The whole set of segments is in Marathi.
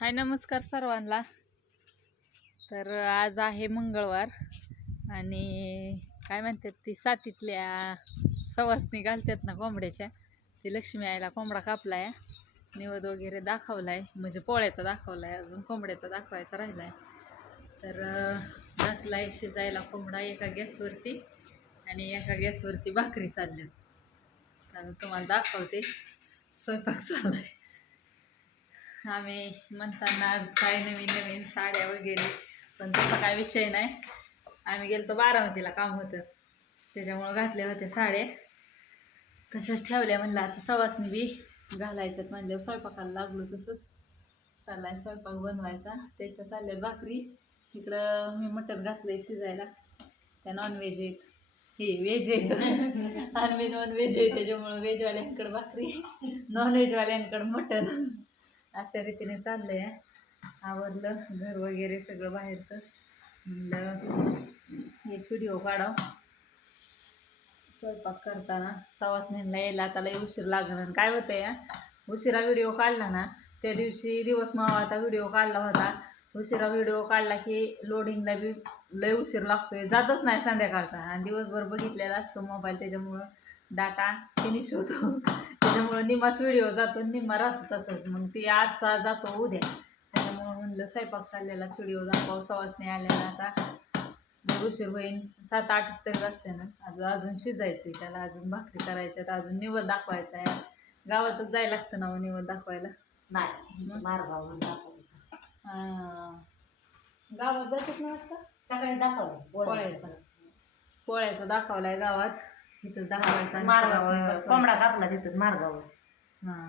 हाय नमस्कार सर्वांना. तर आज आहे मंगळवार आणि काय म्हणतात ती सातीतल्या सवासणी घालतात ना कोंबड्याच्या, ती लक्ष्मी आईला कोंबडा कापलाय, निवद वगैरे दाखवलाय, म्हणजे पोळ्याचा दाखवलाय, अजून कोंबड्याचा दाखवायचा राहिलाय. तर घातलाय शिजायला कोंबडा एका गॅसवरती आणि एका गॅसवरती भाकरी चालल्यात. तर तुम्हाला दाखवते स्वयंपाक चाललाय. आम्ही म्हणताना आज काय नवीन नवीन साड्या वगैरे, पण तसा काय विषय नाही. आम्ही गेलो बारामतीला, काम होतं त्याच्यामुळं घातल्या होत्या साड्या, तशाच ठेवल्या. म्हणलं आता सवासनी बी घालायच्यात म्हणजे स्वयंपाकाला लागलो. तसंच चाललाय स्वयंपाक बनवायचा. त्याच्या चालल्या भाकरी. इकडं मी मटण घातलंय शिजायला. त्या नॉनव्हेज आहेत, हे व्हेज आहेत आणि मी नॉनव्हेज आहे, त्याच्यामुळं व्हेजवाल्यांकडं भाकरी, नॉनव्हेजवाल्यांकडं मटण, अशा रीतीने चाललंय. आवरलं घर वगैरे सगळं बाहेरचं. म्हणलं एक व्हिडिओ काढाव स्वयंपाक करताना. सवासणींना यायला आता लय उशीर लागणार. काय होतं या उशिरा व्हिडिओ काढला ना, त्या दिवशी दिवस मावळता व्हिडिओ काढला होता, उशिरा व्हिडिओ काढला की लोडिंगला बी लय उशीर लागतोय, जातच नाही संध्याकाळचा. आणि दिवसभर बघितलेला असतो मोबाईल, त्याच्यामुळं डाटा फिनिश होतो, त्याच्यामुळं निम्माच व्हिडिओ जातो, निम्मा राहतो तसंच. मग ती आजचा जातो उद्या, त्याच्यामुळं म्हणलं स्वयंपाक चाललेला व्हिडिओ दाखव. सवासणी आलेला आता उशीर होईन, 7-8 तरी वाजते ना. अजून शिजायचं त्याला, अजून भाकरी करायच्यात, अजून निवद दाखवायचा आहे. गावातच जायला लागतं ना निवद दाखवायला. नाही मारगाव दाखवायचा. हां, गावात जातात ना वाटतं. सगळे दाखवलं पोळ्याचा दाखवलाय गावात, तिथं दाखवायचा. मारगाव कोंबडा कापला तिथंच मारगाव. हां,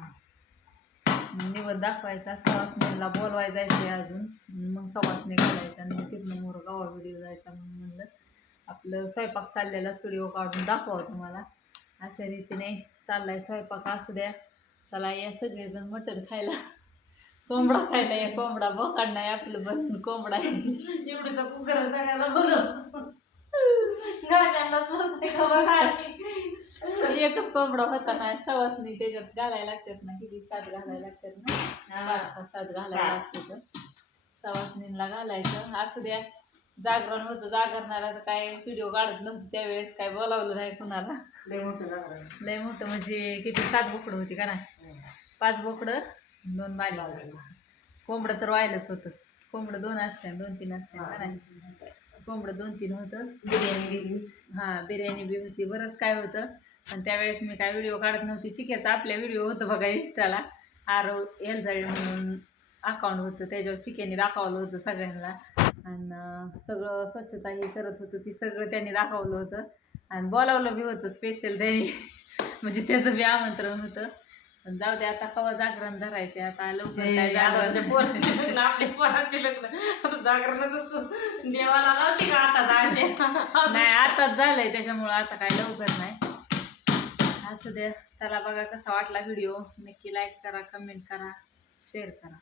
निवद दाखवायचा, सवासणीला बोलवायला जायचे अजून, मग सवासणी घालायचा आणि तिथनं मोर गावा व्हिडिओ जायचा. म्हणून म्हणलं आपलं स्वयंपाक चाललेला व्हिडिओ काढून दाखवा तुम्हाला. अशा रीतीने चाललाय स्वयंपाक. असू द्या, चला या सगळेजण मटण खायला, कोंबडा खायला या. कोंबडा बोकाड नाही आपलं, बन कोंबडा आहे. एवढीचा कुकर सगळ्याला बोलव घरच्यांना एकच कोंबडा होता ना, सवासणी त्याच्यात घालायला लागतात ना, किती 7 घालायला लागतात ना, 5-7 घालायला लागतात सवासणींना घालायचं. असू द्या, जागरण होतं, जागरणारा तर काय व्हिडिओ काढत नव्हतं त्यावेळेस, काय बोलावलं नाही कुणाला. लय मोठं म्हणजे किती 7 बोकडं होती का नाही, 5 बोकडं 2 बारी. कोंबडं तर व्हायलाच होतं. कोंबडं 2 असते, 2-3 असते का नाही. कोंबडं 2-3 होतं. बिर्याणी हां, बिर्याणी बी होती, बरंच काय होतं. पण त्यावेळेस मी काय व्हिडिओ काढत नव्हती. चिक्याचा आपल्या व्हिडिओ होतं बघा इंस्टाला, आरो एलजाळी म्हणून अकाउंट होतं, त्याच्यावर चिक्याने दाखवलं होतं सगळ्यांना. आणि सगळं स्वच्छता हे करत होतं, ती सगळं त्यांनी दाखवलं होतं आणि बोलावलं बी होतं स्पेशल त्यांनी, म्हणजे त्याचं बी आमंत्रण होतं. पण जाऊ दे, आता कवा जागरण धरायचे, आता लवकर काय जागरण. आपले पोरांचे लग्न जागरणच देवाला लावते का आता असे नाही, आताच झालंय, त्याच्यामुळं आता काय लवकर नाही. असू द्या, चला बघा कसा वाटला व्हिडिओ. नक्की लाईक करा, कमेंट करा, शेअर करा.